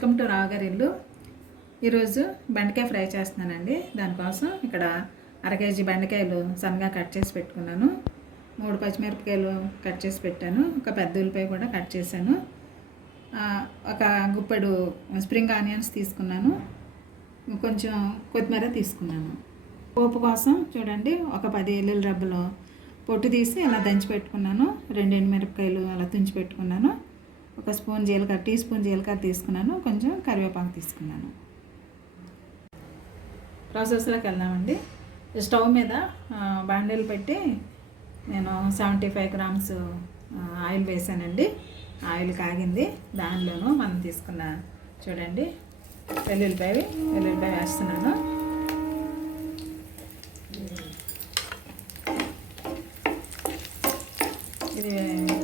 Welcome to రావగారిల్లు. ఈరోజు బెండకాయ fry చేస్తున్నానండి. దానికోసం ఇక్కడ 1/2 కేజీ బెండకాయలు సన్నగా కట్ చేసి పెట్టుకున్నాను. 3 పచ్చిమిరపకాయలు కట్ చేసి పెట్టాను. ఒక పెద్ద ఉల్లిపాయ కూడా కట్ చేశాను. ఒక గుప్పెడు స్ప్రింగ్ ఆనియన్స్ తీసుకున్నాను. కొంచెం కొత్తిమీర తీసుకున్నాను. పోపు కోసం చూడండి, ఒక 10 ఎల్లుల్లి రబ్బలు పొట్టు తీసి ఇలా దంచి పెట్టుకున్నాను. 2 ఎండుమిరపకాయలు అలా తుంచి పెట్టుకున్నాను. ఒక స్పూన్ జీలకర్ర, టీ స్పూన్ జీలకర్ర తీసుకున్నాను. కొంచెం కరివేపాకు తీసుకున్నాను. ప్రాసెస్లోకి వెళ్దామండి. స్టవ్ మీద బాండీలు పెట్టి నేను 75 గ్రామ్స్ ఆయిల్ వేసానండి. ఆయిల్ కాగింది. దానిలోనూ మనం తీసుకున్న చూడండి వెల్లుల్లిపాయ వేస్తున్నాను. ఇది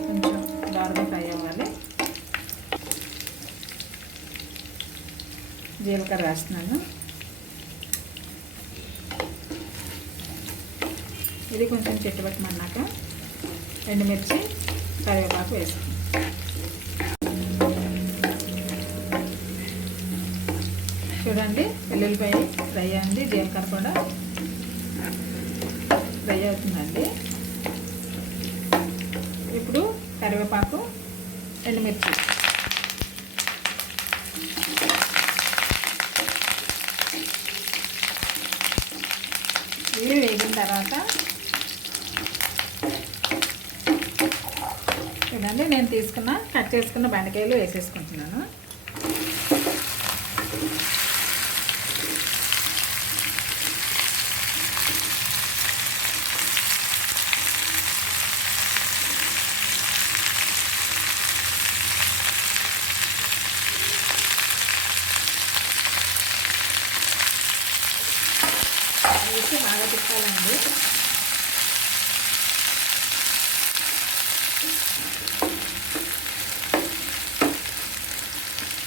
కొంచెం బాగా ఫ్రై అవ్వాలి. జీలకర్ర వేస్తున్నాను. ఇది కొంచెం చిట్టుపెట్టమన్నాక ఎండుమిర్చి, కరివేపాకు వేస్తాను. చూడండి, వెల్లుల్లిపాయ ఫ్రై అయింది. జీలకర్ర కూడా ఫ్రై అవుతుందండి. ఇప్పుడు కరివేపాకు, ఎండుమిర్చి ఇవి వేగిన తర్వాత చూడండి, నేను కట్ చేసుకున్న బెండకాయలు వేసేసుకుంటున్నాను. వేసి బాగా తిప్పాలండి.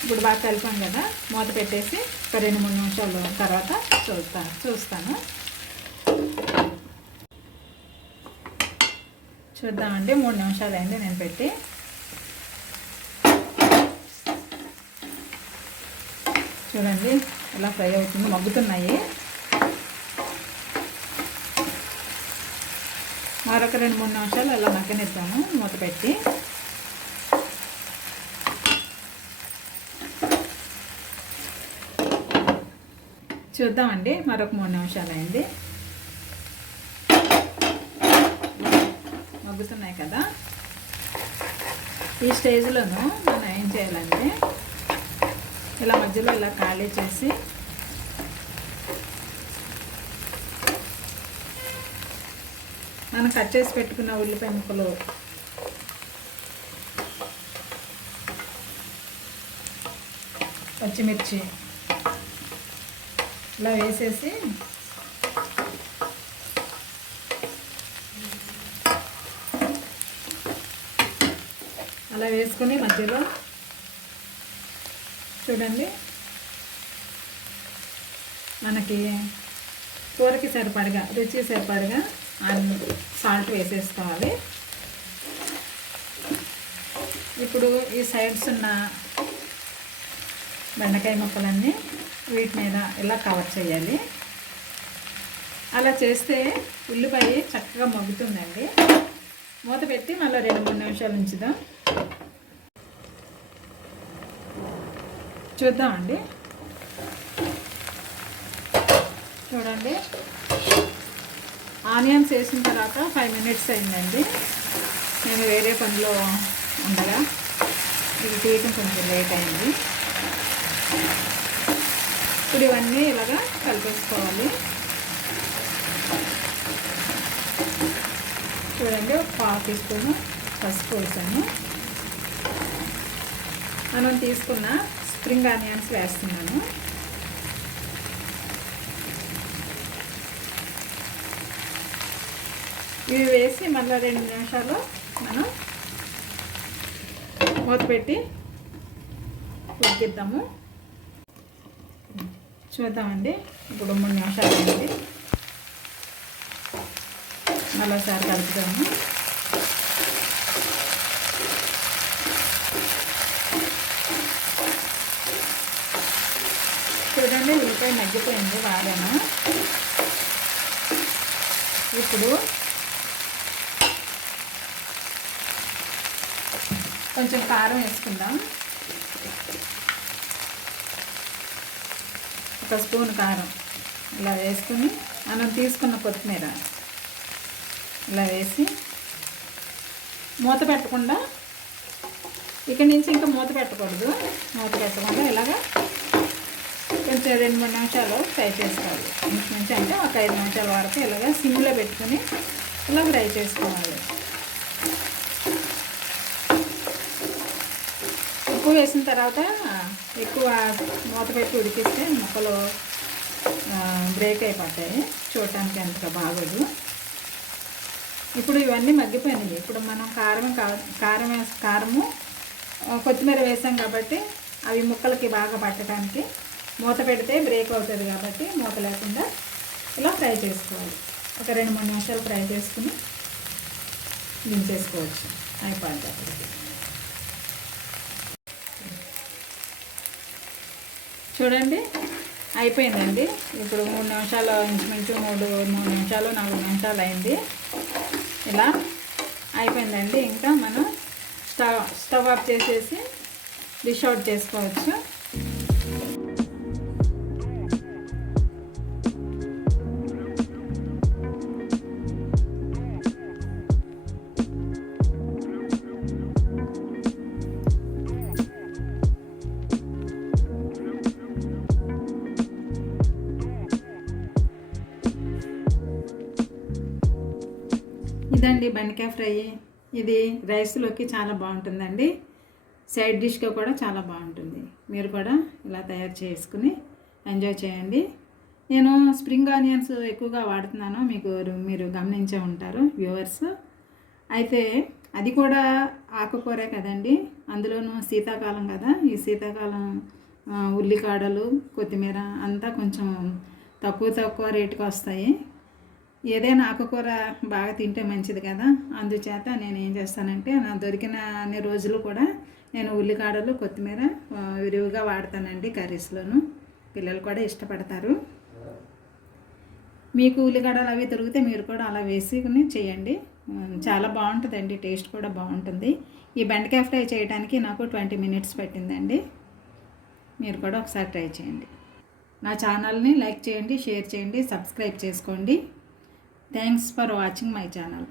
ఇప్పుడు బాగా కలిపాం కదా, మూత పెట్టేసి ఒక 2-3 నిమిషాల తర్వాత చూస్తాను. చూద్దామండి. 3 నిమిషాలు అయింది నేను పెట్టి. చూడండి ఇలా ఫ్రై అవుతుంది, మగ్గుతున్నాయి. మరొక 2-3 నిమిషాలు అలా మగ్గనిద్దాము మూత పెట్టి. చూద్దామండి, మరొక 3 నిమిషాలు అయింది. మగ్గుతున్నాయి కదా. ఈ స్టేజ్లోనూ మనం ఏం చేయాలంటే ఇలా మధ్యలో ఇలా ఖాళీ చేసి మనం కట్ చేసి పెట్టుకున్న ఉల్లిపాయ ముక్కలు పచ్చిమిర్చి ఇలా వేసేసి అలా వేసుకొని మధ్యలో చూడండి మనకి కూరకి సరిపడగా, రుచి సరిపడగా సాల్ట్ వేసేసుకోవాలి. ఇప్పుడు ఈ సైడ్స్ ఉన్న బెండకాయ ముక్కలన్నీ వీటి మీద ఇలా కవర్ చేయాలి. అలా చేస్తే ఉల్లిపాయ చక్కగా మగ్గుతుందండి. మూత పెట్టి మళ్ళీ 2-3 నిమిషాలు ఉంచుదాం. చూద్దామండి. చూడండి, ఆనియన్స్ వేసిన తర్వాత 5 మినిట్స్ అయిందండి. నేను వేరే పనిలో ఉండగా ఇది తీయటం కొంచెం లేట్ అయింది. ఇప్పుడు ఇవన్నీ ఇలాగా కలిపేసుకోవాలి. చూడండి, 1/2 టీ స్పూన్ పసుపు వేసాను. మనం తీసుకున్న స్ప్రింగ్ ఆనియన్స్ వేస్తున్నాను. ఇవి వేసి మళ్ళీ 2 నిమిషాలు మనం మూత పెట్టి ఉడికిద్దాము. చూద్దామండి. ఇప్పుడు 3 నిమిషాలు అయింది. మరోసారి కలుపుతాము. చూడండి ఉల్లిపాయ మగ్గిపోయింది బాగాను. ఇప్పుడు కొంచెం కారం వేసుకుందాం. ఒక స్పూన్ కారం ఇలా వేసుకుని మనం తీసుకున్న కొత్తిమీర ఇలా వేసి మూత పెట్టకుండా, ఇక్కడి నుంచి ఇంకా మూత పెట్టకూడదు. మూత పెట్టకుండా ఇలాగా కొంచెం 2-3 నిమిషాలు ఫ్రై చేసుకోవాలి. నుంచి అంటే ఒక 5 నిమిషాల వరకు ఇలాగ సిమ్లో పెట్టుకుని ఇలా ఫ్రై చేసుకోవాలి. ఉప్పు వేసిన తర్వాత ఎక్కువ మూత పెట్టి ఉడికిస్తే ముక్కలు బ్రేక్ అయిపోతాయి, చూడటానికి అంతగా బాగోదు. ఇప్పుడు ఇవన్నీ మగ్గిపోయినాయి. ఇప్పుడు మనం కారము కొత్తిమీర వేసాం కాబట్టి అవి ముక్కలకి బాగా పట్టడానికి మూత పెడితే బ్రేక్ అవుతుంది కాబట్టి మూత లేకుండా ఇలా ఫ్రై చేసుకోవాలి. ఒక 2-3 నిమిషాలు ఫ్రై చేసుకుని దించేసుకోవచ్చు. అయిపోయింది. అప్పటికి చూడండి అయిపోయిందండి. ఇప్పుడు 3 నిమిషాలు, ఇంచుమించు 3 నిమిషాలు 4 నిమిషాలు అయింది. ఇలా అయిపోయిందండి. ఇంకా మనం స్టవ్ ఆఫ్ చేసేసి డిష్ అవుట్ చేసుకోవచ్చు. ఇదండి బెండకాయ ఫ్రై. ఇది రైస్లోకి చాలా బాగుంటుందండి. సైడ్ డిష్గా కూడా చాలా బాగుంటుంది. మీరు కూడా ఇలా తయారు చేసుకుని ఎంజాయ్ చేయండి. నేను స్ప్రింగ్ ఆనియన్స్ ఎక్కువగా వాడుతున్నాను, మీరు గమనించే ఉంటారు వ్యూవర్స్. అయితే అది కూడా ఆకుకూరే కదండి, అందులోనూ శీతాకాలం కదా. ఈ శీతాకాలం ఉల్లికాడలు, కొత్తిమీర అంతా కొంచెం తక్కువ రేటుకి వస్తాయి. ఏదైనా ఆకుకూర బాగా తింటే మంచిది కదా. అందుచేత నేను ఏం చేస్తానంటే, నా దొరికిన అన్ని రోజులు కూడా నేను ఉల్లికాడలు, కొత్తిమీర విరివిగా వాడతానండి కర్రీస్లోను. పిల్లలు కూడా ఇష్టపడతారు. మీకు ఉల్లిగడ్డలు అవి దొరికితే మీరు కూడా అలా వేసుకుని చేయండి. చాలా బాగుంటుందండి, టేస్ట్ కూడా బాగుంటుంది. ఈ బెండకాయ ఫ్రై చేయడానికి నాకు 20 మినిట్స్ పట్టిందండి. మీరు కూడా ఒకసారి ట్రై చేయండి. నా ఛానల్ని లైక్ చేయండి, షేర్ చేయండి, సబ్స్క్రైబ్ చేసుకోండి. Thanks for watching my channel.